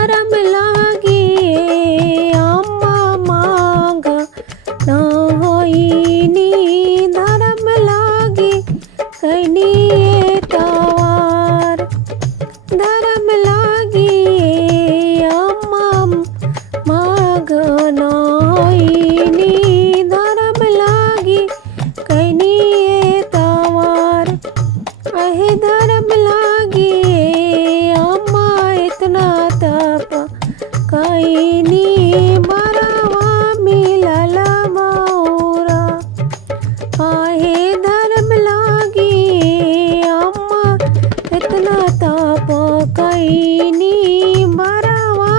धर्म लागी अम्मा मांग नहोइनी धर्म लागी कैनी तवार धर्म लागी अम्मा मांग नहोइनी धर्म लागी कैनी तवार अहे धर्म लागी अम्मा इतना तप कैनी बरावा मिलल बौरा आहे धर्म लागी अम्मा इतना तप कैनी बरावा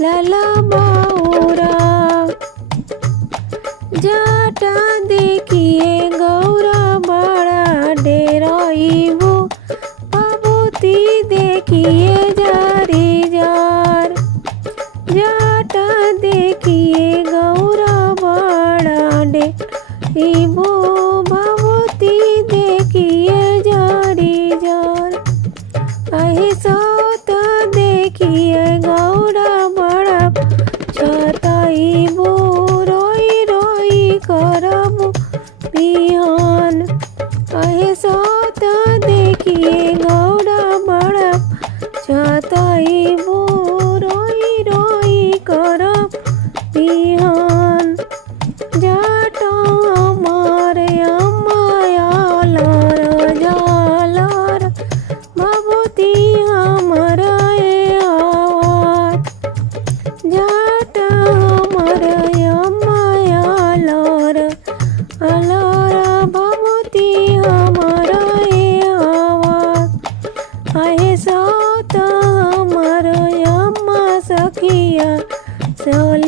लला बौरा जाटा देखिए गौरा बड़ा डेराइबो बाबूती देखिए जारी जार जाटा देखिए गौरा बड़ा डेराइबो बाबूती देखिए जारी जार अहे सोता देखिए गौरा बड़ा छताइबो रोई रोई करब बिहान अहे सोता देखिए गौरा बड़ा छताइबो रोई रोई करब बिहान जाटा हमारे अम्माया लार जालार बाबूती हमारा आवाज जाटा हमारे अम्माया लार अलार बाबूती हमारा आवाज आहे सोता हमारा अम्मा सखिया सोल